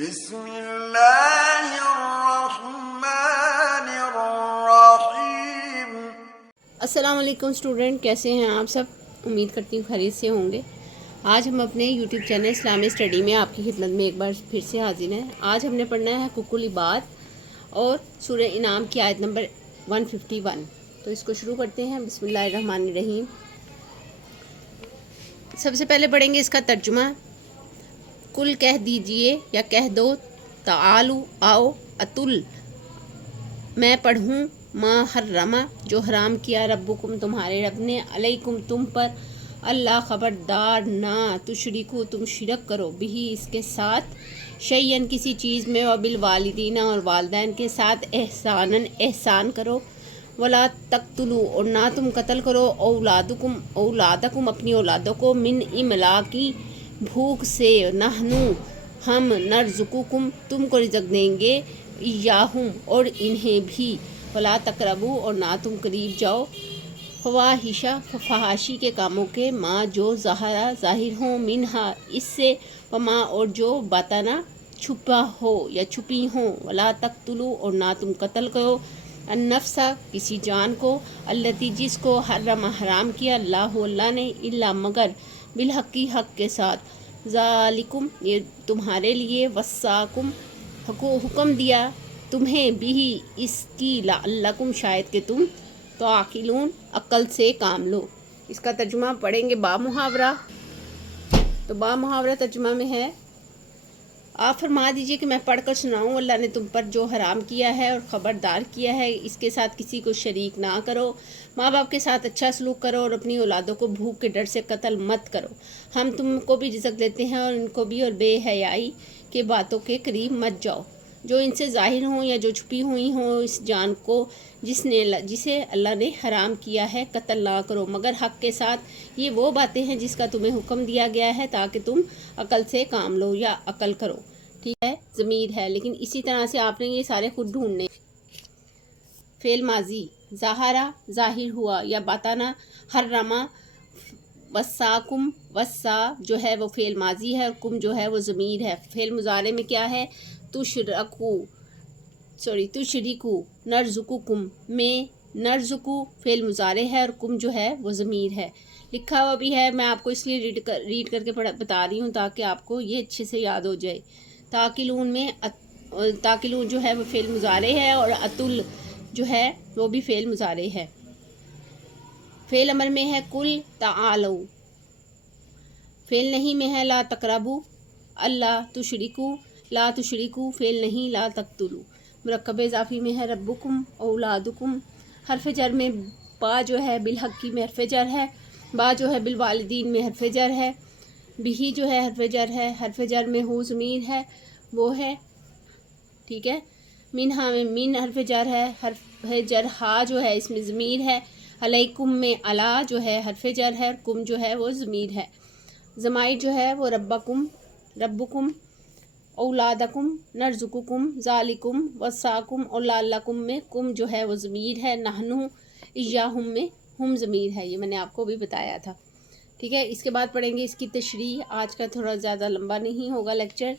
بسم اللہ الرحمن الرحیم۔ السلام علیکم اسٹوڈنٹ، کیسے ہیں آپ سب؟ امید کرتی ہوں خیریت سے ہوں گے۔ آج ہم اپنے یوٹیوب چینل اسلامی اسٹڈی میں آپ کی خدمت میں ایک بار پھر سے حاضر ہیں۔ آج ہم نے پڑھنا ہے حقوق العباد اور سورہ انعام کی آیت نمبر 151۔ تو اس کو شروع کرتے ہیں۔ بسم اللہ الرحمن الرحیم۔ سب سے پہلے پڑھیں گے اس کا ترجمہ۔ کل کہہ دیجئے یا کہہ دو، تعالو آؤ، اتل میں پڑھوں، ما حرمہ جو حرام کیا، ربکم تمہارے رب نے، علیکم تم پر، اللہ خبردار نہ، تشرکو تم شرک کرو، بھی اس کے ساتھ، شیئن کسی چیز میں، وبالوالدین اور والدین کے ساتھ، احساناً احسان کرو، ولا تقتلوا اور نہ تم قتل کرو، اولادکم اپنی اولادوں کو، من املاقی بھوک سے، نحنو ہم، نرزقکم تم کو رزق دیں گے، ایاہم اور انہیں بھی، ولا تقربوا اور نہ تم قریب جاؤ، فواحشہ فحاشی کے کاموں کے، ماں جو ظاہر ہوں، منہا اس سے، وما اور جو باتنا چھپا ہو یا چھپی ہوں، ولا تقتلوا اور نہ تم قتل کرو، النفس کسی جان کو، التی جس کو، حرم حرام کیا، اللہ نے، الا مگر، بالحقی حق کے ساتھ، ذالکم یہ تمہارے لیے، وصاکم حکم دیا تمہیں، بھی اس کی، لعلکم شاید کہ تم تعقلون عقل سے کام لو۔ اس کا ترجمہ پڑھیں گے با محاورہ۔ تو با محاورہ ترجمہ میں ہے، آپ فرما دیجئے کہ میں پڑھ کر سناؤں، اللہ نے تم پر جو حرام کیا ہے اور خبردار کیا ہے، اس کے ساتھ کسی کو شریک نہ کرو، ماں باپ کے ساتھ اچھا سلوک کرو، اور اپنی اولادوں کو بھوک کے ڈر سے قتل مت کرو، ہم تم کو بھی رزق دیتے ہیں اور ان کو بھی، اور بے حیائی کے باتوں کے قریب مت جاؤ جو ان سے ظاہر ہوں یا جو چھپی ہوئی ہوں، اس جان کو جسے اللہ نے حرام کیا ہے، قتل نہ کرو مگر حق کے ساتھ، یہ وہ باتیں ہیں جس کا تمہیں حکم دیا گیا ہے تاکہ تم عقل سے کام لو یا عقل کرو۔ ٹھیک ہے، ضمیر ہے، لیکن اسی طرح سے آپ نے یہ سارے خود ڈھونڈنے۔ فعل ماضی، ظاہرہ ظاہر ہوا یا باتانا، حرمہ، وصاکم وصا جو ہے وہ فعل ماضی ہے، اور کم جو ہے وہ ضمیر ہے۔ فعل مضارع میں کیا ہے؟ تشرکو، نرزقکم میں، نرزقو فعل مضارع ہے اور کم جو ہے وہ ضمیر ہے۔ لکھا ہوا بھی ہے، میں آپ کو اس لیے ریڈ کر کے بتا رہی ہوں تاکہ آپ کو یہ اچھے سے یاد ہو جائے۔ تاکلون میں، تاکلون جو ہے وہ فعل مضارع ہے، اور اتل جو ہے وہ بھی فعل مضارع ہے۔ فعل امر میں ہے کل تعالو، فعل نہیں میں ہے لا تقربوا، اللہ تشرکو، لا تشرکو فعل نہیں، لا تقتلوا۔ مرکب اضافی میں ہے ربکم، اولادکم، حرف جر میں با جو ہے بالحقی میں حرف جر ہے، با جو ہے بالوالدین میں حرف جر ہے، بھی جو ہے حرف جر ہے، حرف جر میں ہو ضمیر ہے وہ ہے، ٹھیک ہے۔ منہا میں من حرف جر ہے، حرف جر ہا جو ہے اس میں ضمیر ہے، علیکم میں علا جو ہے حرف جر ہے، اور کم جو ہے وہ ضمیر ہے۔ ضمائر جو ہے وہ ربکم، اولادکم، نرزقکم، ذالکم، وصاکم، اور لعلکم میں کم جو ہے وہ ضمیر ہے، نحنو ایاہم میں ہم ضمیر ہے، یہ میں نے آپ کو بھی بتایا تھا، ٹھیک ہے۔ اس کے بعد پڑھیں گے اس کی تشریح۔ آج کا تھوڑا زیادہ لمبا نہیں ہوگا لیکچر۔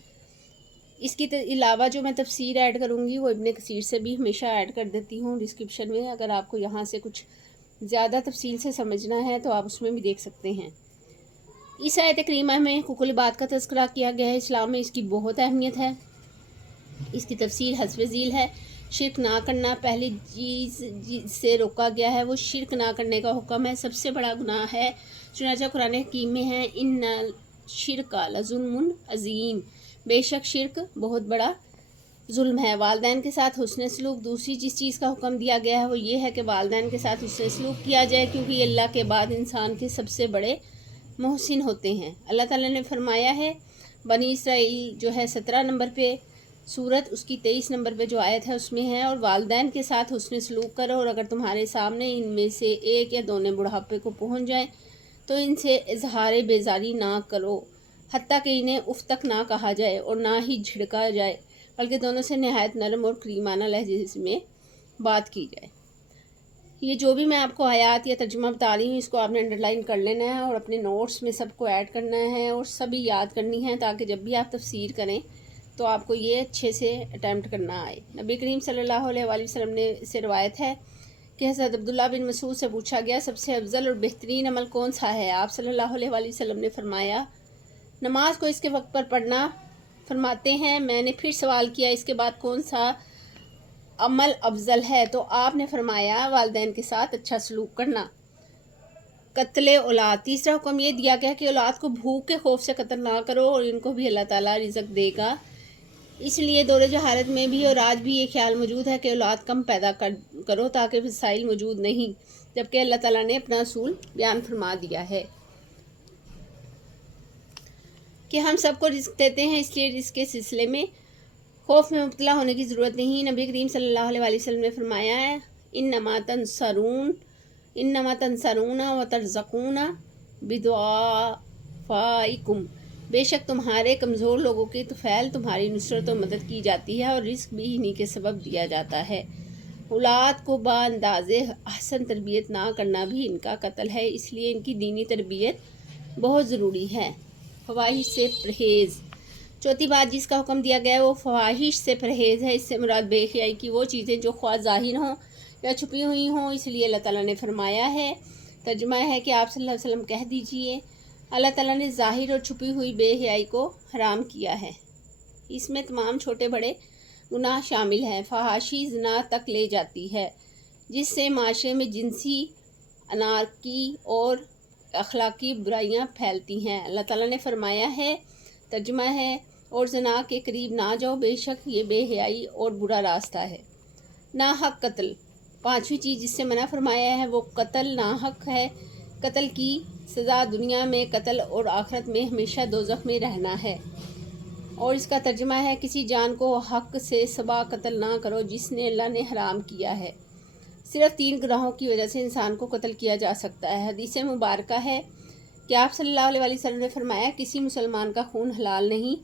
اس کے علاوہ جو میں تفسیر ایڈ کروں گی وہ ابن کثیر سے بھی ہمیشہ ایڈ کر دیتی ہوں ڈسکرپشن میں، اگر آپ کو یہاں سے کچھ زیادہ تفصیل سے سمجھنا ہے تو آپ اس میں بھی دیکھ سکتے ہیں۔ اس آیت کریمہ میں حقوق العباد کا تذکرہ کیا گیا ہے۔ اسلام میں اس کی بہت اہمیت ہے۔ اس کی تفسیر حسب ذیل ہے۔ شرک نہ کرنا، پہلی چیز جس سے روکا گیا ہے وہ شرک نہ کرنے کا حکم ہے، سب سے بڑا گناہ ہے، چنانچہ قرآن حکیم میں ہے، ان الشرک لظلم عظیم، بے شک شرک بہت بڑا ظلم ہے۔ والدین کے ساتھ حسن سلوک، دوسری جس چیز کا حکم دیا گیا ہے وہ یہ ہے کہ والدین کے ساتھ حسن سلوک کیا جائے، کیونکہ یہ اللہ کے بعد انسان کے سب سے بڑے محسن ہوتے ہیں۔ اللہ تعالیٰ نے فرمایا ہے، بنی اسرائیل جو ہے 17 نمبر پہ سورت، اس کی 23 نمبر پہ جو آیت ہے اس میں ہے، اور والدین کے ساتھ حسن سلوک کرو، اور اگر تمہارے سامنے ان میں سے ایک یا دونوں بڑھاپے کو پہنچ جائیں تو ان سے اظہار بیزاری نہ کرو، حتیٰ کہ انہیں اف تک نہ کہا جائے اور نہ ہی جھڑکا جائے، بلکہ دونوں سے نہایت نرم اور کریمانہ لہجے میں بات کی جائے۔ یہ جو بھی میں آپ کو آیات یا ترجمہ بتا رہی ہوں اس کو آپ نے انڈرلائن کر لینا ہے اور اپنے نوٹس میں سب کو ایڈ کرنا ہے اور سبھی یاد کرنی ہے، تاکہ جب بھی آپ تفسیر کریں تو آپ کو یہ اچھے سے اٹیمپٹ کرنا آئے۔ نبی کریم صلی اللہ علیہ وآلہ وسلم نے سے روایت ہے کہ حضرت عبداللہ بن مسعود سے پوچھا گیا سب سے افضل اور بہترین عمل کون سا ہے؟ آپ صلی اللہ علیہ وآلہ وسلم نے فرمایا نماز کو اس کے وقت پر پڑھنا۔ فرماتے ہیں میں نے پھر سوال کیا اس کے بعد کون سا عمل افضل ہے؟ تو آپ نے فرمایا والدین کے ساتھ اچھا سلوک کرنا۔ قتل اولاد، تیسرا حکم یہ دیا گیا کہ اولاد کو بھوک کے خوف سے قتل نہ کرو اور ان کو بھی اللہ تعالیٰ رزق دے گا۔ اس لیے دور جہالت میں بھی اور آج بھی یہ خیال موجود ہے کہ اولاد کم پیدا کرو تاکہ وسائل موجود نہیں، جبکہ اللہ تعالیٰ نے اپنا اصول بیان فرما دیا ہے کہ ہم سب کو رزق دیتے ہیں، اس لیے رزق کے سلسلے میں خوف میں مبتلا ہونے کی ضرورت نہیں۔ نبی کریم صلی اللہ علیہ وآلہ وسلم نے فرمایا ہے انما تنصرون وترزقون بدعافائکم، بے شک تمہارے کمزور لوگوں کی طفیل تمہاری نصرت و مدد کی جاتی ہے اور رزق بھی انہی کے سبب دیا جاتا ہے۔ اولاد کو با اندازے احسن تربیت نہ کرنا بھی ان کا قتل ہے، اس لیے ان کی دینی تربیت بہت ضروری ہے۔ فواحش سے پرہیز، چوتھی بات جس کا حکم دیا گیا ہے وہ فواحش سے پرہیز ہے۔ اس سے مراد بے حیائی کی وہ چیزیں جو خواہ ظاہر ہوں یا چھپی ہوئی ہوں، اس لیے اللہ تعالیٰ نے فرمایا ہے، ترجمہ ہے کہ آپ صلی اللہ علیہ وسلم کہہ دیجئے اللہ تعالیٰ نے ظاہر اور چھپی ہوئی بے حیائی کو حرام کیا ہے۔ اس میں تمام چھوٹے بڑے گناہ شامل ہیں۔ فحاشی زنا تک لے جاتی ہے جس سے معاشرے میں جنسی انارکی اور اخلاقی برائیاں پھیلتی ہیں۔ اللہ تعالیٰ نے فرمایا ہے، ترجمہ ہے، اور زنا کے قریب نہ جاؤ، بے شک یہ بے حیائی اور برا راستہ ہے۔ ناحق قتل، پانچویں چیز جس سے منع فرمایا ہے وہ قتل ناحق ہے۔ قتل کی سزا دنیا میں قتل اور آخرت میں ہمیشہ دوزخ میں رہنا ہے، اور اس کا ترجمہ ہے کسی جان کو حق سے سوا قتل نہ کرو جس نے اللہ نے حرام کیا ہے۔ صرف 3 گناہوں کی وجہ سے انسان کو قتل کیا جا سکتا ہے۔ حدیث مبارکہ ہے کہ آپ صلی اللہ علیہ وسلم نے فرمایا کسی مسلمان کا خون حلال نہیں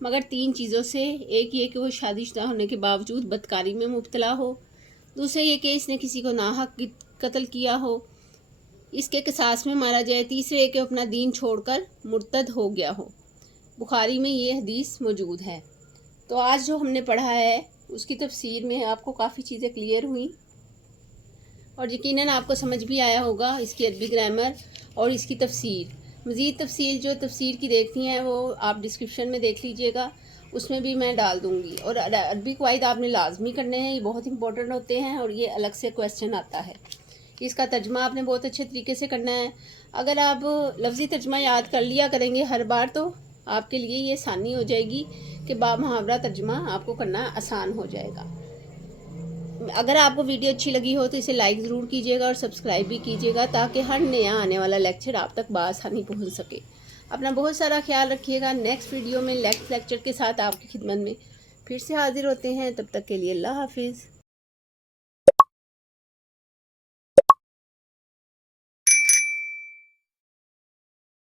مگر 3 چیزوں سے، ایک یہ کہ وہ شادی شدہ ہونے کے باوجود بدکاری میں مبتلا ہو، دوسرے یہ کہ اس نے کسی کو ناحق قتل کیا ہو، اس کے قصاص میں مارا جائے، تیسرے کہ اپنا دین چھوڑ کر مرتد ہو گیا ہو۔ بخاری میں یہ حدیث موجود ہے۔ تو آج جو ہم نے پڑھا ہے اس کی تفسیر میں آپ کو کافی چیزیں کلیئر ہوئیں اور یقیناً آپ کو سمجھ بھی آیا ہوگا اس کی عربی گرامر اور اس کی تفسیر۔ مزید تفسیر کی دیکھتی ہیں وہ آپ ڈسکرپشن میں دیکھ لیجئے گا، اس میں بھی میں ڈال دوں گی۔ اور عربی قواعد آپ نے لازمی کرنے ہیں، یہ بہت امپورٹنٹ ہوتے ہیں اور یہ الگ سے کویسچن آتا ہے۔ اس کا ترجمہ آپ نے بہت اچھے طریقے سے کرنا ہے۔ اگر آپ لفظی ترجمہ یاد کر لیا کریں گے ہر بار تو آپ کے لیے یہ آسانی ہو جائے گی کہ محاورہ ترجمہ آپ کو کرنا آسان ہو جائے گا۔ اگر آپ کو ویڈیو اچھی لگی ہو تو اسے لائک ضرور کیجیے گا اور سبسکرائب بھی کیجیے گا تاکہ ہر نیا آنے والا لیکچر آپ تک بآسانی پہنچ سکے۔ اپنا بہت سارا خیال رکھیے گا۔ نیکسٹ ویڈیو میں نیکسٹ لیکچر کے ساتھ آپ کی خدمت میں پھر سے حاضر ہوتے ہیں، تب تک کے لیے اللہ حافظ۔